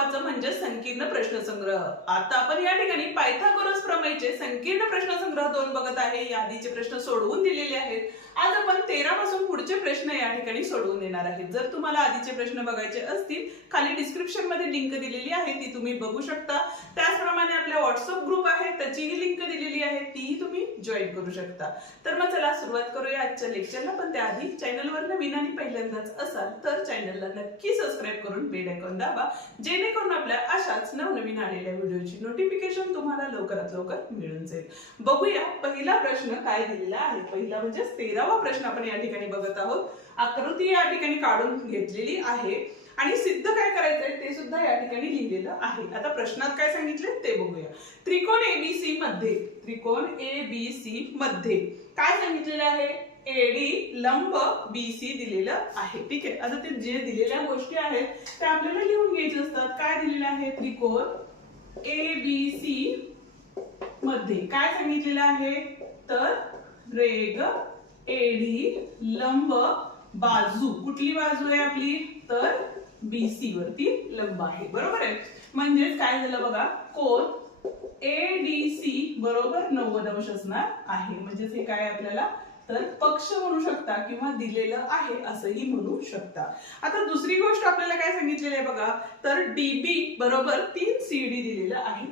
महत्वाचं म्हणजे संकीर्ण प्रश्नसंग्रह। आता आपण या ठिकाणी पायथागोरस प्रमेयचे संकीर्ण प्रश्नसंग्रह 2 बघत आहे। यादीचे प्रश्न सोडवून दिलेले आहेत। आज आपण 13 पासून पुढचे प्रश्न या ठिकाणी सोडवून देणार आहेत। जर तुम्हाला आधीचे प्रश्न बघायचे असतील खाली डिस्क्रिप्शन मध्ये लिंक दिलेली आहे, ती तुम्ही बघू शकता। त्याचप्रमाणे आपल्या व्हॉट्सअप ग्रुप आहे, त्याचीही लिंक दिलेली आहे, ती तुम्ही जॉईन करू शकता। तर मग चला सुरुवात करूया आजच्या लेक्चरला। पण त्याआधी चॅनलवर नवीन आणि पहिल्यांदाच असाल तर चॅनलला नक्की सबस्क्राइब करून बेल आयकॉन दाबा, जेणेकरून आपल्या अशाच नवनवीन आलेल्या व्हिडिओची नोटिफिकेशन तुम्हाला लवकरात लवकर मिळून जाईल। बघूया पहिला प्रश्न काय दिलेला आहे। पहिला म्हणजे 13वा प्रश्न आपण या ठिकाणी बघत आहोत। आकृती या ठिकाणी काढून घेतलेली आहे आणि सिद्ध काय करायचंय ते सुद्धा या ठिकाणी लिहिलेलं आहे। आता प्रश्नात काय सांगितले ते बघूया। त्रिकोण एबीसी मध्ये काय सांगितलेलं आहे? एडी लंब बीसी दिलेलं आहे। ठीक आहे, आता ते जे दिलेल्या गोष्टी आहेत त्या आपल्याला लिहून घ्यायच्या असतात। काय दिलेलं आहे? त्रिकोण एबीसी मध्ये काय सांगितलेलं आहे? तर रेघ एडी लंब बाजू, कुठली बाजू आहे आपली? तर बीसी वरती लंब आहे। बरोबर आहे, म्हणजे काय झालं बघा, कोन एडीसी बरोबर 90 अंश असणार आहे। म्हणजे हे काय आपल्याला तर पक्ष म्हणू शकता किंवा दिलेलं आहे असंही म्हणू शकता। आता दुसरी गोष्ट आपल्याला काय सांगितलेली आहे बघा, तर डीबी बरोबर 3 सीडी दिलेलं आहे।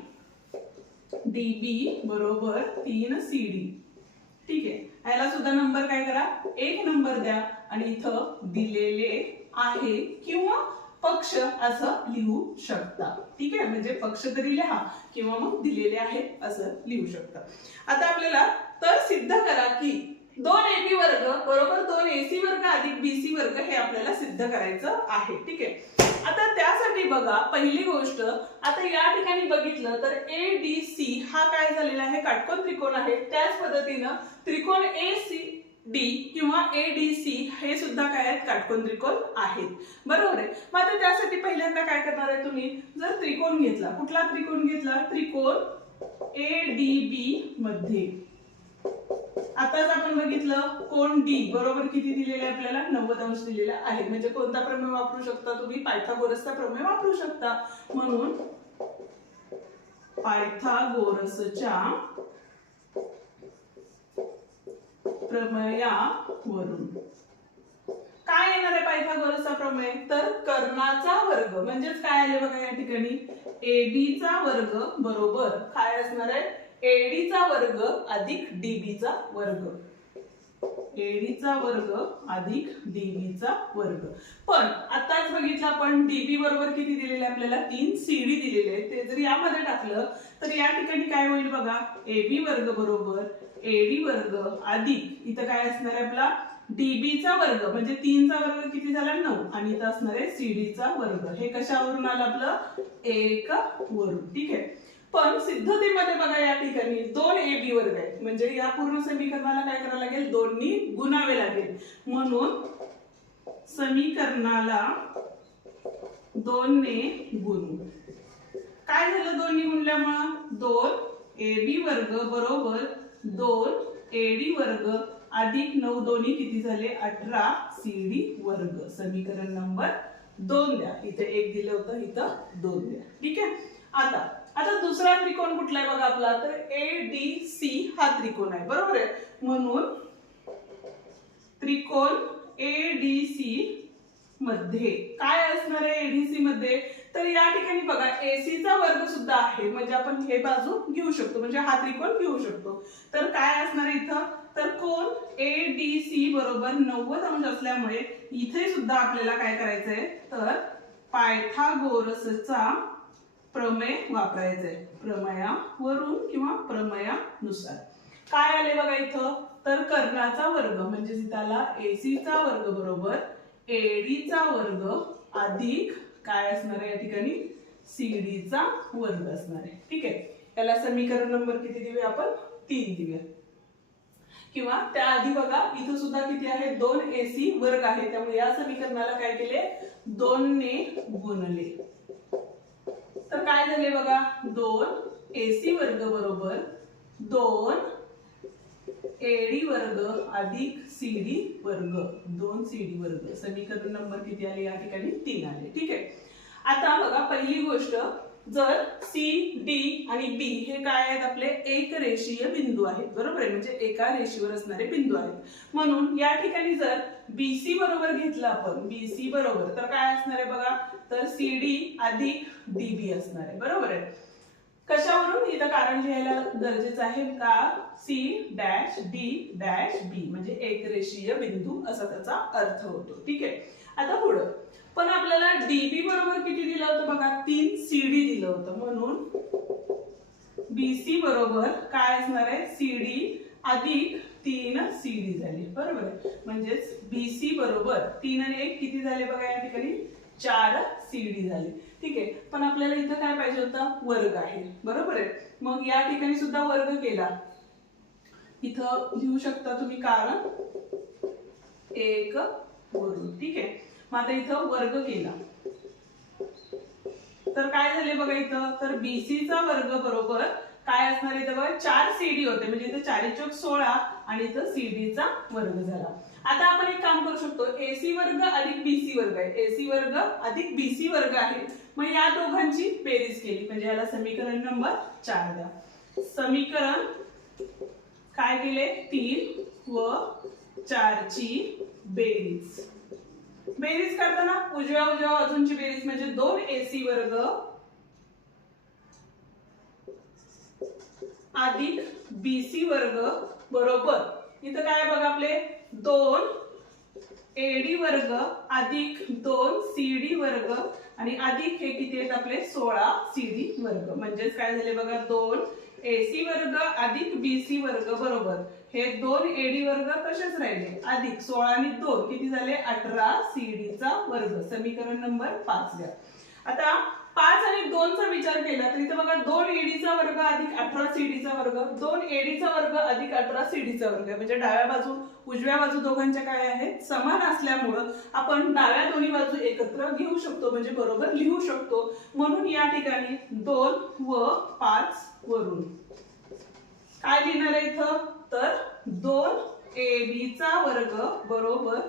डीबी बरोबर 3 सीडी। ठीक आहे, याला सुद्धा नंबर काय करा, 1 नंबर द्या आणि इथं दिलेले आहे किंवा पक्ष असं लिहू शकता। ठीक आहे, म्हणजे पक्ष तरी लिहा किंवा मग दिलेले आहे असं लिहू शकता। आता आपल्याला तर सिद्ध करा की 2 AB वर्ग बरोबर 2 AC वर्ग अधिक BC वर्ग हे आपल्याला सिद्ध करायचं आहे। ठीक आहे, आता त्यासाठी बघा पहिली गोष्ट, आता या ठिकाणी बघितलं तर ADC हा काय झालेला आहे? काटकोन त्रिकोण आहे। त्याच पद्धतीनं त्रिकोण ACD किंवा ADC हे सुद्धा काय आहेत? काटकोन त्रिकोण आहेत। बरोबर आहे, मग आता त्यासाठी पहिल्यांदा काय करणार आहे तुम्ही? जर त्रिकोण घेतला, कुठला त्रिकोण घेतला? त्रिकोण ADB मध्ये आताच आपण बघितलं कोन डी बरोबर किती दिलेले आहे आपल्याला? 90 अंश दिलेला आहे। म्हणजे कोणता प्रमेय वापरू शकता तुम्ही? पायथागोरसचा प्रमेय वापरू शकता। म्हणून पायथागोरसच्या प्रमेयावरून काय येणार आहे? पायथागोरसचा प्रमेय तर कर्णाचा वर्ग, म्हणजेच काय आले बघा या ठिकाणी, एबी चा वर्ग बरोबर काय असणार आहे? एडी चा वर्ग अधिक डीबी चा वर्ग। एडी चा वर्ग अधिक डीबी चा वर्ग। पण आताच बघितलं आपण डीबी बरोबर किती दिलेले आपल्याला? 3 सीडी दिलेले आहे। ते जर यामध्ये टाकलं तर या ठिकाणी काय होईल बघा, एबी वर्ग बरोबर एडी वर्ग अधिक इथं काय असणार आहे आपला? डीबी चा वर्ग, म्हणजे 3 चा वर्ग किती झाला? 9, आणि इथं असणार आहे सीडी चा वर्ग। हे कशावरून आलं आपलं? 1 वरून। ठीक आहे, पण सिद्धतेमध्ये बघा या ठिकाणी 2 AB वर्ग आहेत, म्हणजे या पूर्ण समीकरणाला काय करावं लागेल? 2 नी गुणावे लागेल। म्हणून समीकरणाला 2 ने गुणू। काय झालं 2 नी गुणल्यामुळं? 2 AB वर्ग बरोबर 2 AD वर्ग अधिक 9 दोन्ही किती झाले? 18 CD वर्ग। समीकरण नंबर 2 द्या। इथे 1 दिलं होतं, इथं 2 द्या। ठीक आहे, आता दुसरा त्रिकोण कुठला आहे बघा आपला? तर ADC हा त्रिकोण आहे। बरोबर आहे, म्हणून त्रिकोण ADC मध्ये काय असणार आहे? ADC मध्ये तर या ठिकाणी बघा AC चा वर्ग सुद्धा आहे, म्हणजे आपण हे बाजू घेऊ शकतो, म्हणजे हा त्रिकोण घेऊ शकतो। तर काय असणार इथं? तर कोन ADC बरोबर 90 अंश असल्यामुळे इथे सुद्धा आपल्याला काय करायचंय? तर पायथागोरसचा प्रमेय वापरायचंय। प्रमेयावरून किंवा प्रमेयानुसार काय आले बघा इथं? तर कर्णाचा वर्ग, म्हणजे त्याला AC चा वर्ग बरोबर AD चा वर्ग अधिक काय असणार आहे या ठिकाणी? CD चा वर्ग असणार आहे। ठीक आहे, याला समीकरण नंबर किती देऊया आपण? 3 देऊया। किंवा त्याआधी बघा इथं सुद्धा किती आहे? 2 AC वर्ग आहे, त्यामुळे या समीकरणाला काय केले? 2 ने गुणले। तर काय झाले बघा, 2 AC वर्ग बरोबर 2 AD वर्ग अधिक CD वर्ग, 2 CD वर्ग। समीकरण नंबर किती आले या ठिकाणी? 3 आले। ठीक आहे, आता बघा पहिली गोष्ट, जर सी डी आणि बी हे काय आहेत आपले एक रेषीय बिंदू आहेत, बरोबर आहे, म्हणजे एका रेषेवर असणारे बिंदू आहेत. म्हणून या ठिकाणी जर बीसी बरोबर घेतलं आपण, बीसी बरोबर, तर काय असणार आहे बघा, तर सीडी अधिक डीबी असणार आहे, बरोबर आहे. कशावरून, इथं कारण लिहायला गरजेचं आहे का, सी डॅश डी डॅश बी म्हणजे एक रेषीय बिंदू असा त्याचा अर्थ होतो. ठीक आहे, आता पुढं पण आपल्याला डीबी बरोबर किती दिलं होतं बघा, 3 सीडी दिलं होतं. म्हणून बीसी बरोबर काय असणार आहे, सीडी अधिक 3 सीडी झाली, बरोबर आहे. म्हणजेच बीसी बरोबर 3 आणि 1 किती झाले बघा, या ठिकाणी 4 सीडी झाली. ठीक आहे, पण आपल्याला इथं काय पाहिजे होता, वर्ग आहे, बरोबर आहे. मग या ठिकाणी सुद्धा वर्ग केला, इथं लिहू शकता तुम्ही, कारण 1 वरून. ठीक आहे, मग आता इथं वर्ग केला तर काय झाले बघा, इथं तर बीसी चा वर्ग बरोबर काय असणार आहे, बघा 4 सीडी होते, म्हणजे इथं 4 चौक 16 आणि इथं सीडी चा वर्ग झाला. आता आपण एक काम करू शकतो, एसी वर्ग अधिक बीसी वर्ग आहे, एसी वर्ग अधिक बीसी वर्ग आहे. मग या दोघांची बेरीज केली म्हणजे याला समीकरण नंबर 4 द्या. समीकरण काय केले, 3 व 4 ची बेरीज. बेरीज करताना उजव्या उजव्या बाजूंची बेरीज म्हणजे 2 एसी वर्ग अधिक बीसी वर्ग बरोबर, इथं काय बघा आपले 2 एडी वर्ग अधिक 2 सीडी वर्ग आणि अधिक हे किती आहेत आपले 16 सीडी वर्ग. म्हणजेच काय झाले बघा, 2 एसी वर्ग अधिक बीसी वर्ग बरोबर हे 2 एडी वर्ग कसेच राहिले अधिक 16 आणि 2 किती झाले 18 सीडी चा वर्ग. समीकरण नंबर 5 द्या. आता 5 आणि 2 चा विचार केला तर इथे बघा 2 एडीचा वर्ग अधिक 18 सीडीचा वर्ग, 2 एडीचा वर्ग अधिक 18 सीडीचा वर्ग, म्हणजे डाव्या बाजू उजव्या बाजू दोघांच्या काय आहेत समान असल्यामुळं आपण डाव्या दोन्ही बाजू एकत्र घेऊ शकतो, म्हणजे बरोबर लिहू शकतो. म्हणून या ठिकाणी 2 व 5 वरून काय लिहिणार आहे इथं, तर 2 एबी चा वर्ग बरोबर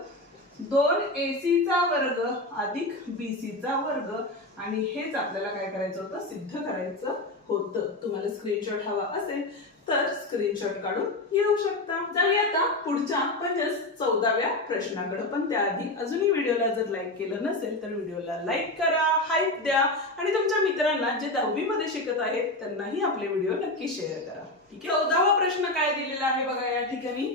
2 एसी चा वर्ग अधिक बीसी चा वर्ग, आणि हेच आपल्याला काय करायचं होतं, सिद्ध करायचं होतं. तुम्हाला स्क्रीनशॉट हवा असेल तर स्क्रीनशॉट काढून येऊ शकता. जाऊया आता पुढच्या म्हणजेच 14व्या प्रश्नाकडे. पण त्याआधी अजूनही व्हिडिओला जर लाईक केलं नसेल तर व्हिडिओला लाईक करा, हाईप द्या आणि तुमच्या मित्रांना जे 10वी मध्ये शिकत आहेत त्यांनाही आपले व्हिडिओ नक्की शेअर करा. ठीक आहे, 14वा प्रश्न काय दिलेला आहे बघा या ठिकाणी,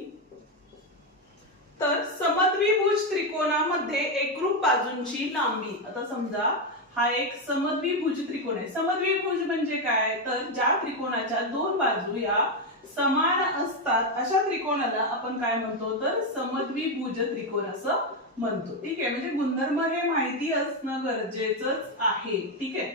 तर समद्विभुज त्रिकोणामध्ये एकरूप बाजूंची लांबी. आता समजा हा एक समद्विभुज त्रिकोण आहे. समद्विभुज म्हणजे काय, तर ज्या त्रिकोणाच्या 2 बाजू या समान असतात अशा त्रिकोणाला आपण काय म्हणतो, तर समद्विभुज त्रिकोण असं म्हणतो. ठीक आहे, म्हणजे गुणधर्म हे माहिती असणं गरजेचंच आहे. ठीक आहे,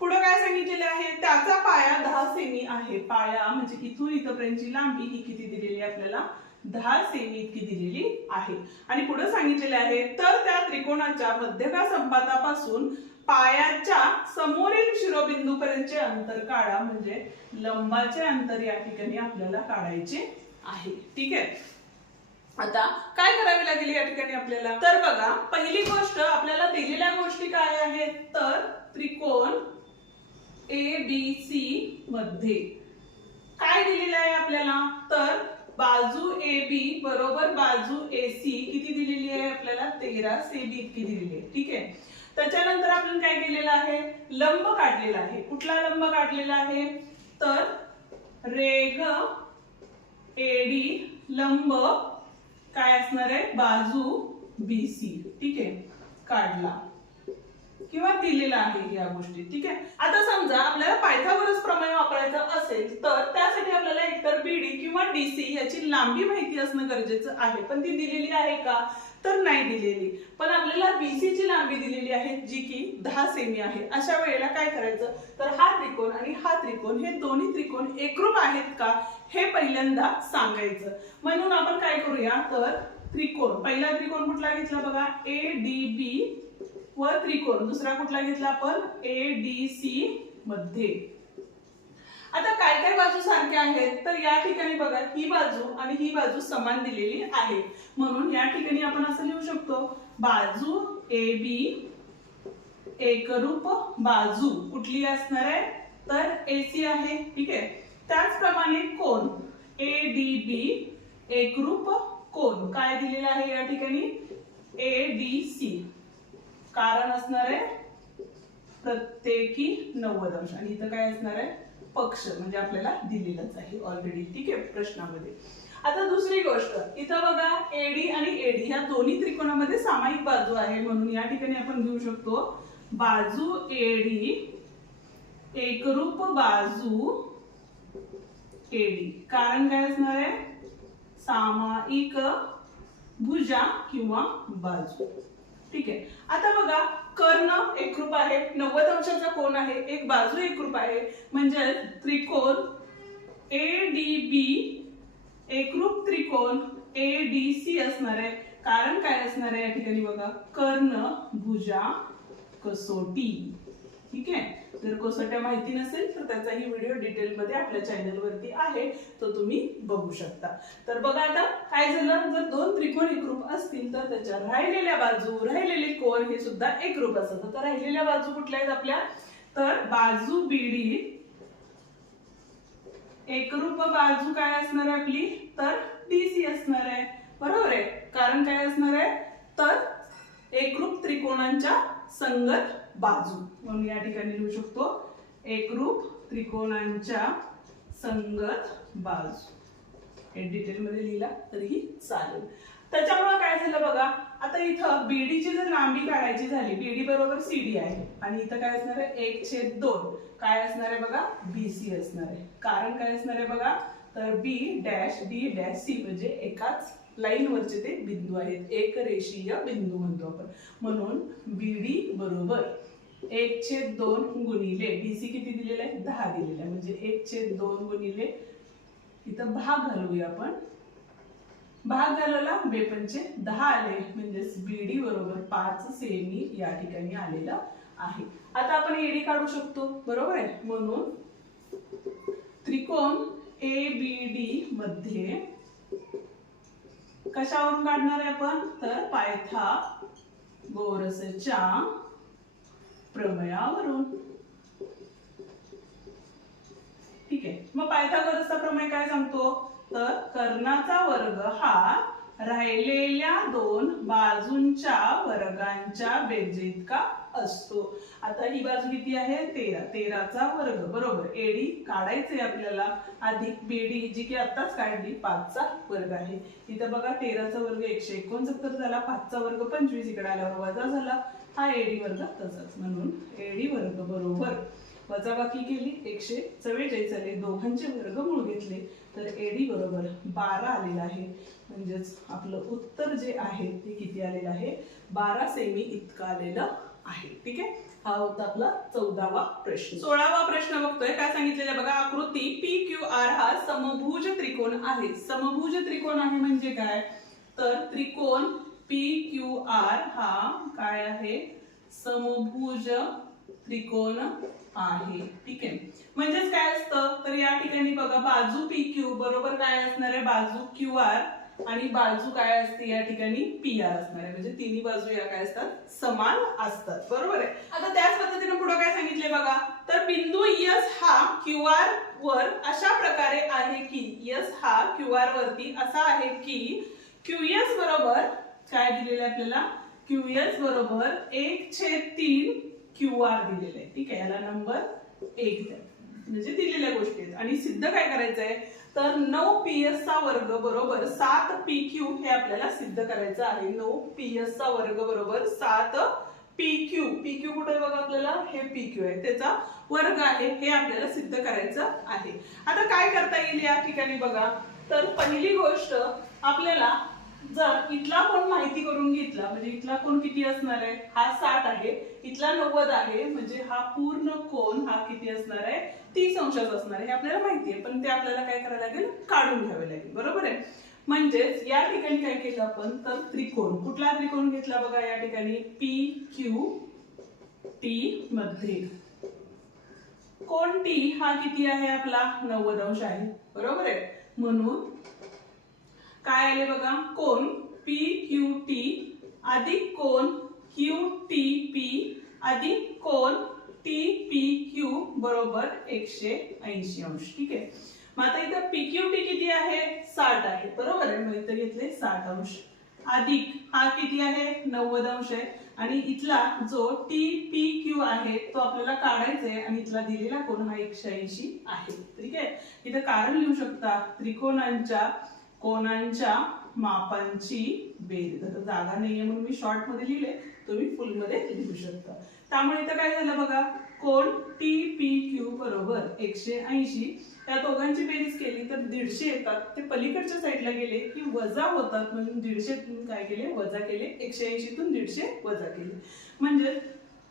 पुढे काय सांगितलेले आहे, त्याचा पाया 10 सेमी आहे. पाया म्हणजे इथून इथपर्यंतची लांबी ही किती दिलेली आहे आपल्याला, 10 सेमी इतकी दिलेली आहे. आणि पुढे सांगितलेले आहे, तर त्या त्रिकोणाच्या मध्यका संपातापासून पायाच्या समोरील शिरोबिंदू पर्यंतचे अंतर काढा, म्हणजे लंबाचे अंतर या ठिकाणी आपल्याला काढायचे आहे. ठीक आहे, आता काय करावे लागेल या ठिकाणी आपल्याला, तर बघा पहिली गोष्ट आपल्याला दिलेल्या गोष्टी काय आहेत, तर त्रिकोण ABC मध्ये काय दिलेलं आहे आपल्याला, तर बाजू AB बरोबर बाजू AC किती दिलेली आहे आपल्याला, 13 सेमी इतकी दिलेली आहे. ठीक आहे, त्याच्यानंतर आपण काय केलेलं आहे, लंब काढलेला आहे. कुठला लंब काढलेला आहे, तर रेघ एडी लंब काय असणार आहे, बाजू BC. ठीक आहे, काढला किंवा दिलेला आहे या गोष्टी. ठीक आहे, आता समजा आपल्याला पायथागोरस प्रमेय वापरायचं असेल तर त्यासाठी आपल्याला एकतर BD किंवा DC याची लांबी माहिती असणं गरजेचं आहे. पण ती दिलेली आहे का, तर नाही दिलेली. पण आपल्याला BC ची लांबी दिलेली आहे जी की 10 सेमी आहे. अशा वेळेला काय करायचं, तर हा त्रिकोण आणि हा त्रिकोण हे दोन्ही त्रिकोण एकरूप आहेत का हे पहिल्यांदा सांगायचं. म्हणून आपण काय करूया, तर त्रिकोण पहिला त्रिकोण कुठला घेतला बघा, ADB व त्रिकोण दुसरा कुठला घेतला आपण, ADC मध्ये. आता काय काय बाजू सारख्या आहेत, तर या ठिकाणी बघा ही बाजू आणि ही बाजू समान दिलेली आहे. म्हणून या ठिकाणी आपण असं लिहू शकतो, बाजू AB एकरूप बाजू कुठली असणार आहे तर AC आहे. ठीक आहे. त्याचप्रमाणे कोन ADB एकरूप कोन काय दिलेला आहे या ठिकाणी ADC कारण असणार आहे प्रत्येकी 90 अंश आणि इथं काय असणार आहे पक्ष म्हणजे आपल्याला दिलेलंच आहे ऑलरेडी. ठीक आहे प्रश्नामध्ये. आता दुसरी गोष्ट इथं बघा AD आणि AD ह्या दोन्ही त्रिकोणामध्ये सामायिक बाजू आहे म्हणून या ठिकाणी आपण घेऊ शकतो बाजू AD एकरूप बाजू AD कारण काय असणार आहे सामायिक भुजा किंवा बाजू. ठीक आहे. आता बघा कर्ण एकरूप आहे 90 अंशाचा कोन आहे एक बाजू एकरूप आहे म्हणजे त्रिकोण ADB एकरूप त्रिकोण ADC असणार आहे कारण काय असणार आहे या ठिकाणी बघा कर्ण भुजा कसोटी. ठीक आहे. जर कसोट्या माहिती नसेल तर त्याचाही व्हिडिओ डिटेल मध्ये आपल्या चॅनल वरती आहे तो तुम्ही बघू शकता. तर बघा आता काय झालं जर दोन त्रिकोण एकरूप असतील तर त्याच्या राहिलेल्या बाजू राहिलेले कोन हे सुद्धा एकरूप असतात. तर राहिलेल्या बाजू कुठल्या आहेत आपल्या तर बाजू BD एकरूप बाजू काय असणार आहे आपली तर DC असणार आहे. बरोबर आहे. कारण काय असणार आहे तर एकरूप त्रिकोणांच्या संगत बाजू म्हणून या ठिकाणी लिहू शकतो एकरूप त्रिकोणांच्या संगत बाजू. हे डिटेल मध्ये लिहिला तरीही चालेल. त्याच्यामुळे काय झालं बघा आता इथं BD ची जर लांबी काढायची झाली BD बरोबर CD आहे आणि इथं काय असणार आहे 1/2 काय असणार आहे बघा BC असणार आहे. कारण काय असणार आहे बघा तर B dash D dash C म्हणजे एकाच लाईन वरचे ते बिंदू आहेत एक रेषीय बिंदू म्हणतो आपण म्हणून BD बरोबर 1/2 गुणिले BC किती दिलेला आहे 10 दिलेला आहे म्हणजे 1/2 गुणिले इथं भाग घालूया आपण भाग घालवला 2×5 आले म्हणजे BD बरोबर 5 सेमी या ठिकाणी आलेला आहे. आता आपण AD काढू शकतो बरोबर आहे म्हणून त्रिकोण ABD मध्ये कशावरून काढणार आहे आपण तर पायथागोरसच्या प्रमेयावरून. ठीक आहे. मग पायथागोरसचा प्रमेय काय सांगतो तर कर्णाचा वर्ग हा राहिलेल्या दोन बाजूंच्या वर्गांच्या बेरजेइतका असतो. आता ही बाजू किती आहे 13चा वर्ग बरोबर AD काढायचे आपल्याला अधिक BD जी की आताच काढली 5चा वर्ग आहे. इथं बघा 13चा वर्ग 169 झाला 5चा वर्ग 25 इकडे आल्यावर वजा झाला हा AD वर्ग तसाच म्हणून AD वर्ग बरोबर वजाबाकी केली 144 आले दोघांचे वर्गमूळ घेतले तर AD बरोबर 12 आलेला आहे म्हणजेच आपलं उत्तर जे आहे ते किती आलेलं आहे 12 सेमी इतकं आलेलं आहे. ठीक आहे. हा होता आपला 14वा प्रश्न. 16वा प्रश्न बघतोय काय सांगितलेलं बघा आकृती PQR हा समभुज त्रिकोण आहे. समभुज त्रिकोण आहे म्हणजे काय तर त्रिकोण PQR हा काय आहे समभुज त्रिकोण आहे. ठीक आहे. म्हणजेच काय असतं तर या ठिकाणी बघा बाजू PQ बरोबर काय असणार आहे बाजू QR आणि बाजू काय असते या ठिकाणी PR असणार आहे म्हणजे तिन्ही बाजू या काय असतात समान असतात. बरोबर आहे. आता त्याच पद्धतीने पुढे काय सांगितले बघा तर बिंदू S हा QR वर अशा प्रकारे आहे की S हा QR वरती असा आहे की QS बरोबर काय दिलेलं आहे आपल्याला QS बरोबर 1/3 QR दिलेलं आहे. ठीक आहे. याला नंबर 1 द्या म्हणजे दिलेल्या गोष्टी आहेत आणि सिद्ध काय करायचं आहे तर 9PS चा वर्ग बरोबर 7PQ हे आपल्याला सिद्ध करायचं आहे. 9PS चा वर्ग बरोबर 7PQ PQ कुठे बघा आपल्याला हे PQ आहे त्याचा वर्ग आहे हे आपल्याला सिद्ध करायचं आहे. आता काय करता येईल या ठिकाणी बघा तर पहिली गोष्ट आपल्याला जर इथला कोण माहिती करून घेतला म्हणजे इथला कोण किती असणार आहे हा 60 आहे इथला 90 आहे म्हणजे हा पूर्ण कोण हा किती असणार आहे 30 अंशाचा असणार आहे हे आपल्याला माहिती आहे पण ते आपल्याला काय करायला लागेल काढून घ्यावे लागेल. बरोबर आहे. म्हणजेच या ठिकाणी काय केलं आपण तर त्रिकोण कुठला त्रिकोण घेतला बघा या ठिकाणी PQT मध्ये कोण T हा किती आहे आपला 90 अंश आहे. बरोबर आहे. म्हणून काय आले बघा कोण PQT अधिक कोण QTP अधिक कोन TPQ बरोबर 180 अंश. ठीक आहे. मग आता इथं PQT किती आहे 60 आहे बरोबर आहे. मग इथं घेतले 60 अंश अधिक हा किती आहे 90 अंश आहे आणि इथला जो TPQ आहे तो आपल्याला काढायचा आहे आणि इथला दिलेला कोन हा 180 आहे. ठीक आहे. इथं कारण लिहू शकता त्रिकोणांच्या कोनांच्या मापांची बेरीज. आता जागा नाहीये म्हणून मी शॉर्ट मध्ये लिहिले, तुम्ही फुल मध्ये लिहू शकता. त्यामुळे इथं काय झालं बघा कोन TPQ बरोबर 180. त्या दोघांची बेरीज केली तर 150 येतात. ते पलीकडच्या साईडला गेले की वजा होतात म्हणून 150 काय केले वजा केले. 180 तून 150 वजा केले म्हणजे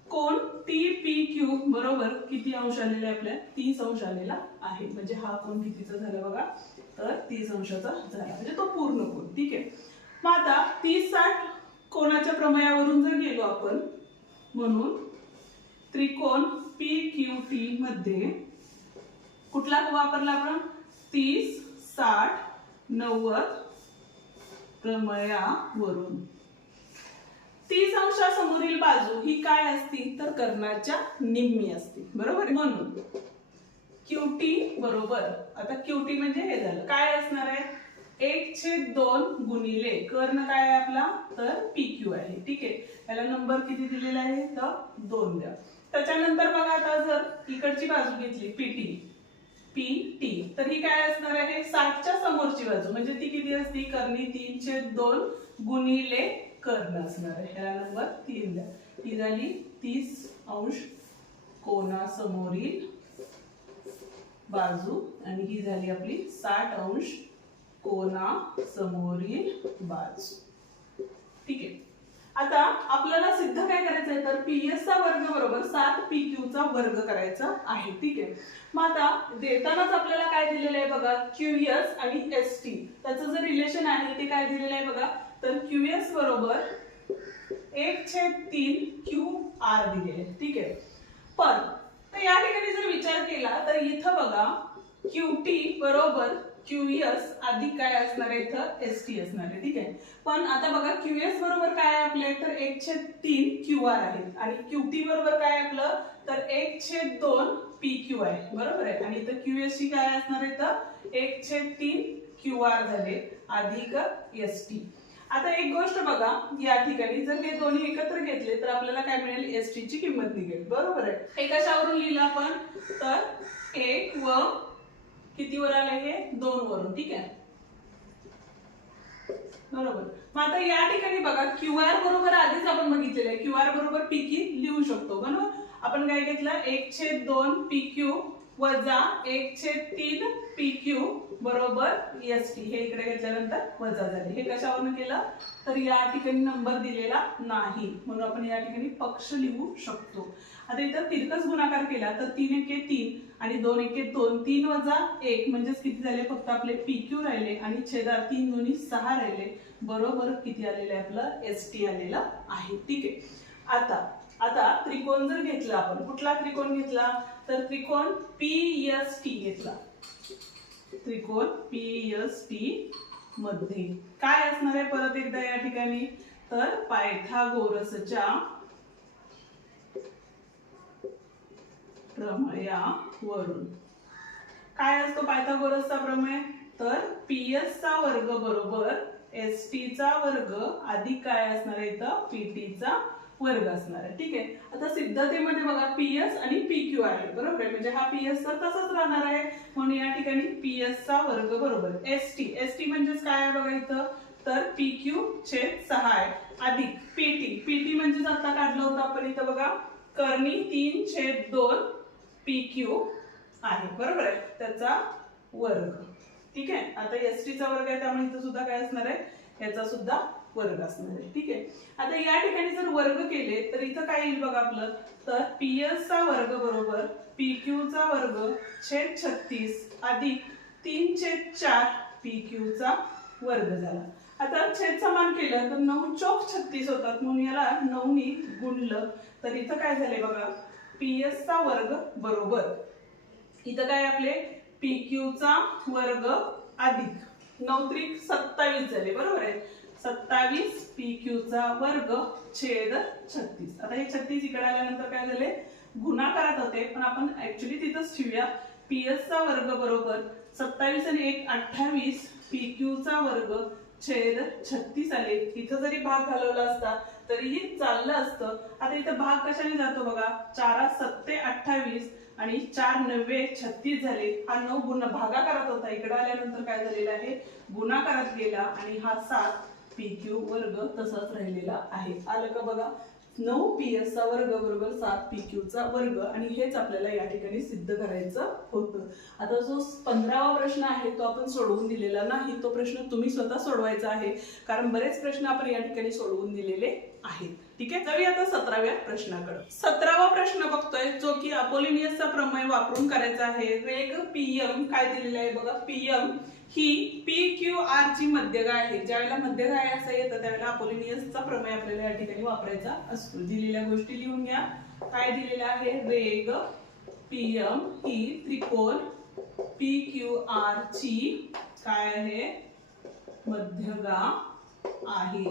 कोन TPQ बरोबर किती अंश आलेला आहे आपल्या 30 अंश आलेला आहे. म्हणजे हा कोन कितीचा झाला बघा तर 30 अंशाचा झाला म्हणजे तो पूर्ण कोन. ठीक आहे. मग आता 30-60 कोनाच्या प्रमेयावरून जर गेलो आपण म्हणून त्रिकोण PQT मध्ये कुठला वापरला आपण 30-60-90 प्रमेयावरून. 30 अंशासमोरील बाजू ही काय असती तर कर्णाच्या निम्मी असते बरोबर. म्हणून QT बरोबर आता QT म्हणजे हे झालं काय असणार आहे 1/2 गुणिले कर्ण काय आहे आपला तर PQ आहे. ठीक आहे. याला नंबर किती दिलेला आहे तर 2 द्या. त्याच्यानंतर बघा आता जर इकडची बाजू घेतली PT तर ही काय असणार आहे 60च्या समोरची बाजू म्हणजे ती किती असती कर्णी 3/2 गुणिले कर्ण असणार आहे. याला नंबर 3 द्या. ही झाली 30 अंश कोनासमोरील बाजू आणि ही झाली आपली 60 अंश कोनासमोरील बाजू. ठीक आहे. आता आपल्याला सिद्ध काय करायचं आहे तर PS चा वर्ग बरोबर 7PQ चा वर्ग करायचा आहे. ठीक आहे. मग आता देतानाच आपल्याला काय दिलेलं आहे बघा QS आणि ST त्याचं जे रिलेशन आहे ते काय दिलेलं आहे बघा तर QS बरोबर 1/3 QR दिलेले आहे. ठीक आहे. पण तर या ठिकाणी जर विचार केला तर इथं बघा QT बरोबर QS अधिक काय असणार आहे इथं ST असणार आहे. ठीक आहे. पण आता बघा QS बरोबर काय आहे आपले तर 1/3 QR आहे आणि QT बरोबर काय आहे आपलं तर 1/2 PQ आहे बरोबर आहे. आणि इथं QS ची काय असणार आहे तर 1/3 QR झाले अधिक ST. आता एक गोष्ट बघा या ठिकाणी जर हे दोन्ही एकत्र घेतले तर आपल्याला काय मिळेल ST ची किंमत निघेल बरोबर आहे. हे कशावरून लिहिलं आपण तर 1 व किती वर आले हे 2 वरून. ठीक आहे बरोबर. मग आता या ठिकाणी बघा QR बरोबर आधीच आपण बघितलेलं आहे QR बरोबर PQ लिहू शकतो बरोबर. आपण काय घेतलं 1/2 PQ वजा 1/3 PQ बरोबर ST हे इकडे घेतल्यानंतर वजा झाले. हे कशावरून केलं तर या ठिकाणी नंबर दिलेला नाही म्हणून आपण या ठिकाणी पक्ष लिहू शकतो. आता इथं तिरकस गुणाकार केला तर 3 एके 3 आणि 2 एके 2 3 वजा 1 म्हणजेच किती झाले फक्त आपले PQ राहिले आणि छेदात 3 दोन्ही 6 राहिले बरोबर किती आलेले आपलं ST आलेला आहे. ठीक आहे. आता त्रिकोण जर घेतला आपण कुठला त्रिकोण घेतला तर त्रिकोण PST घेतला. त्रिकोण PST मध्ये काय असणार आहे परत एकदा या ठिकाणी तर पायथागोरसच्या प्रमेयावरून. काय असतो पायथागोरसचा प्रमेय तर PS चा वर्ग बरोबर ST चा वर्ग अधिक काय असणार आहे तर PT चा वर्ग असणार आहे. ठीक आहे. आता सिद्धतेमध्ये बघा PS आणि PQ आहे बरोबर आहे म्हणजे हा PS तर तसंच राहणार आहे म्हणून या ठिकाणी PS चा वर्ग बरोबर ST म्हणजेच काय आहे बघा इथं तर PQ/6 आहे अधिक PT म्हणजेच आता काढलं होतं आपण इथं बघा कर्णी 3/2 PQ आहे बरोबर आहे त्याचा वर्ग. ठीक आहे. आता ST चा वर्ग आहे त्यामुळे इथं सुद्धा काय असणार आहे याचा सुद्धा वर्ग असणार आहे. ठीक आहे. आता या ठिकाणी जर वर्ग केले तर इथं काय येईल बघा आपलं तर PS चा वर्ग बरोबर PQ चा वर्ग छेद 36 अधिक 3/4 PQ चा वर्ग झाला. आता छेद समान केलं तर 9 चौक 36 होतात म्हणून याला 9 ने गुणलं तर इथं काय झाले बघा PS चा वर्ग बरोबर इथं काय आपले PQ चा वर्ग अधिक 9 त्रिक 27 झाले बरोबर आहे. 27 PQ चा वर्ग छेद 36. आता हे 36 इकडे आल्यानंतर काय झाले, गुणाकारात होते, पण आपण ऍक्च्युली तिथंच ठेवूया. PS चा वर्ग बरोबर 27 आणि 1 28 PQ चा वर्ग छेद 36 आले. इथं जरी भाग घालवला असता तरीही चाललं असतं. आता इथं भाग कशाने जातो बघा, 4 7 28 आणि 4 9 36 झाले. हा 9 भागाकारात होता, इकडे आल्यानंतर काय झालेला आहे, गुणाकारात गेला आणि हा 7 PQ वर्ग तसाच राहिलेला आहे. आलं का बघा, 9 PS चा वर्ग बरोबर 7 PQ चा वर्ग, आणि हेच आपल्याला या ठिकाणी सिद्ध करायचं होतं. आता जो 15वा प्रश्न आहे तो आपण सोडवून दिलेला नाही, तो प्रश्न तुम्ही स्वतः सोडवायचा आहे, कारण बरेच प्रश्न आपण या ठिकाणी सोडवून दिलेले आहेत. ठीक आहे, जाऊया आता 17व्या प्रश्नाकडे. 17वा प्रश्न बघतोय जो की अपोलिनियसचा प्रमेय वापरून करायचा आहे. वेग PM काय दिलेला आहे बघा, PM ही PQR ची मध्यगा आहे. ज्यावेळेला मध्यगा आहे असं येतं त्यावेळेला अपोलिनियसचा प्रमेय आपल्याला या ठिकाणी वापरायचा असतो. दिलेल्या गोष्टी लिहून घ्या. काय दिलेलं आहे, वेग PM ही त्रिकोण PQR ची काय आहे, मध्यगा आहे.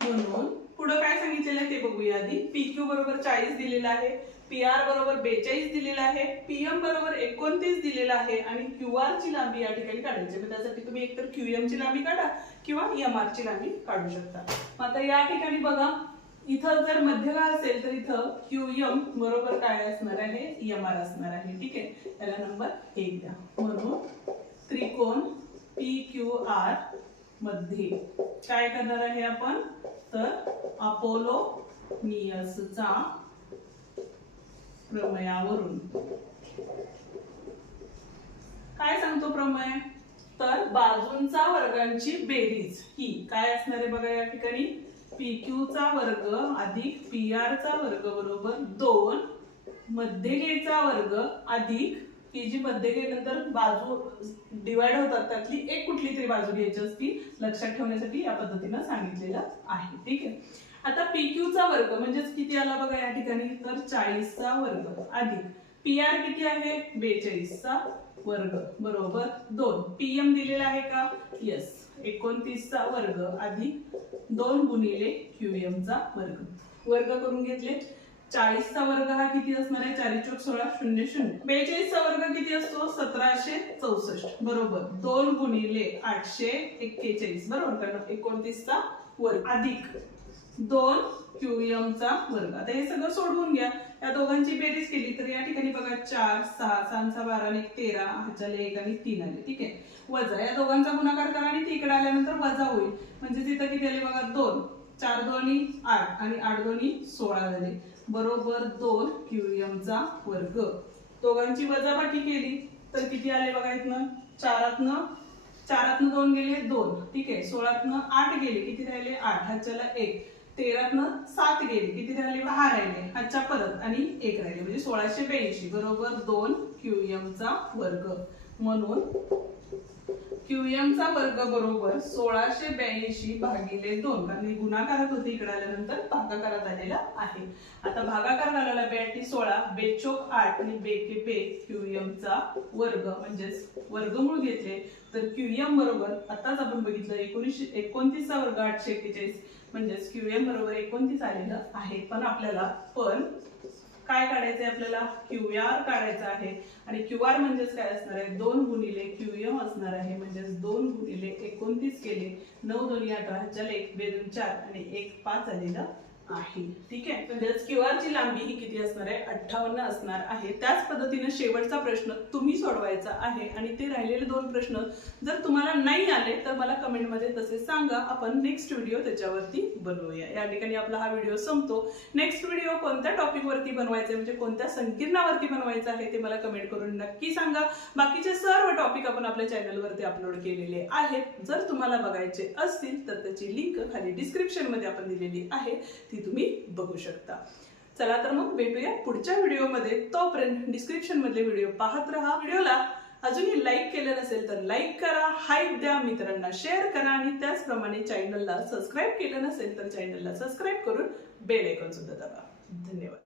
म्हणून पुढे काय सांगितलेलं आहे ते बघूया आधी. PQ बरोबर 40 दिलेला आहे, PR बरोबर 42 दिलेला आहे, PM बरोबर 29 दिलेला आहे, आणि QR ची लांबी या ठिकाणी काढायची. त्यासाठी तुम्ही एकतर QM ची लांबी काढा किंवा MR ची लांबी काढू शकता. आता या ठिकाणी बघा, इथं जर मध्यगा असेल तर इथं QM बरोबर काय असणार आहे, MR असणार आहे. ठीक आहे, त्याला नंबर 1 द्या. म्हणून त्रिकोण PQR मध्ये काय करणार आहे आपण, तर अपोलोनियसचा प्रमेयावरून काय सांगतो प्रमेय, तर बाजूंचा वर्गांची बेरीज ही काय असणार आहे बघा, या ठिकाणी PQ चा वर्ग अधिक PR चा वर्ग बरोबर 2 मध्यगेचा वर्ग अधिक ही जी मध्यगेनंतर बाजू डिवाइड होतात त्यातली एक कुठली तरी बाजू घ्यायची असती, लक्षात ठेवण्यासाठी या पद्धतीने सांगितलेलं आहे. ठीक आहे, आता PQ चा वर्ग म्हणजेच किती आला बघा या ठिकाणी, तर 40 चा वर्ग अधिक PR किती आहे, 42 चा वर्ग बरोबर 2. PM दिलेला आहे का, यस, 29 चा वर्ग अधिक 2 गुणिले QM चा वर्ग. वर्ग करून घेतले. 40 चा वर्ग हा किती असणार आहे, 4 चौक 16 0 0. 42 चा वर्ग किती असतो, 1764 बरोबर 2 गुणिले 841 बरोबर, कारण 29 चा वर्ग अधिक 2 QM चा वर्ग. आता हे सगळं सोडवून घ्या. या दोघांची बेरीज केली तर या ठिकाणी बघा 4 6 6 12 आणि 13 ह्याच्याले 1 आणि 3 आले. ठीक आहे, वजा या दोघांचा गुणाकार करा आणि तिकडे आल्यानंतर वजा होईल. म्हणजे तिथं किती आले बघा, 2 4 2 8 आणि 8 2 16 झाले बरोबर 2 QM चा वर्ग. दोघांची वजाबाकी केली तर किती आले बघा, इथनं 4 2 गेले 2. ठीक आहे, 16 8 गेले, किती राहिले 8, ह्याच्याला 1, 13 7 गेले, किती राहिले 10 राहिले, ह्याच्या परत आणि 1 राहिले, म्हणजे 1682 बरोबर 2 QM चा वर्ग. म्हणून QM चा वर्ग बरोबर 1682 भागिले 2, कारण गुणाकारात होते, इकडे आल्यानंतर भागाकारात आलेला आहे. आता भागाकार झालेला 82 16 बेचोक 8 आणि बेके बे QM चा वर्ग म्हणजेच वर्गमूळ घेतले तर QM बरोबर आताच आपण बघितलं 29 चा वर्ग 841 म्हणजेच QM बरोबर 29 आलेलं आहे. पण आपल्याला काय काढायचंय, आपल्याला QR काढायचा आहे, आणि QR म्हणजेच काय असणार आहे, 2 गुणिले QM असणार आहे. म्हणजेच 2 गुणिले 29 केले 9 2 18 ह्याच्याला 1 2 2 4 आणि 1 5 आलेलं आहे. ठीक आहे, म्हणजेच QR ची लांबी ही किती असणार आहे, 58 असणार आहे. त्याच पद्धतीने शेवटचा प्रश्न तुम्ही सोडवायचा आहे, आणि ते राहिलेले 2 प्रश्न जर तुम्हाला नाही आले तर मला कमेंट मध्ये तसे सांगा, आपण नेक्स्ट व्हिडिओ त्याच्यावरती बनवूया. या ठिकाणी आपला हा व्हिडिओ संपतो. नेक्स्ट व्हिडिओ कोणत्या टॉपिक वरती बनवायचा, म्हणजे कोणत्या संकीर्णावरती बनवायचा आहे ते मला कमेंट करून नक्की सांगा. बाकीचे सर्व टॉपिक आपण आपल्या चॅनल वरती अपलोड केलेले आहेत. जर तुम्हाला बघायचे असतील तर त्याची लिंक खाली डिस्क्रिप्शन मध्ये आपण दिलेली आहे, ती तुम्ही बघू शकता. चला तर मग भेटूया पुढच्या व्हिडिओमध्ये. तोपर्यंत डिस्क्रिप्शन मधले व्हिडिओ पाहत राहा. व्हिडिओला अजूनही लाईक केलं नसेल तर लाईक करा, हाईप द्या, मित्रांना शेअर करा, आणि त्याचप्रमाणे चॅनलला सबस्क्राईब केलं नसेल तर चॅनलला सबस्क्राईब करून बेल आयकॉन सुद्धा दाबा. धन्यवाद.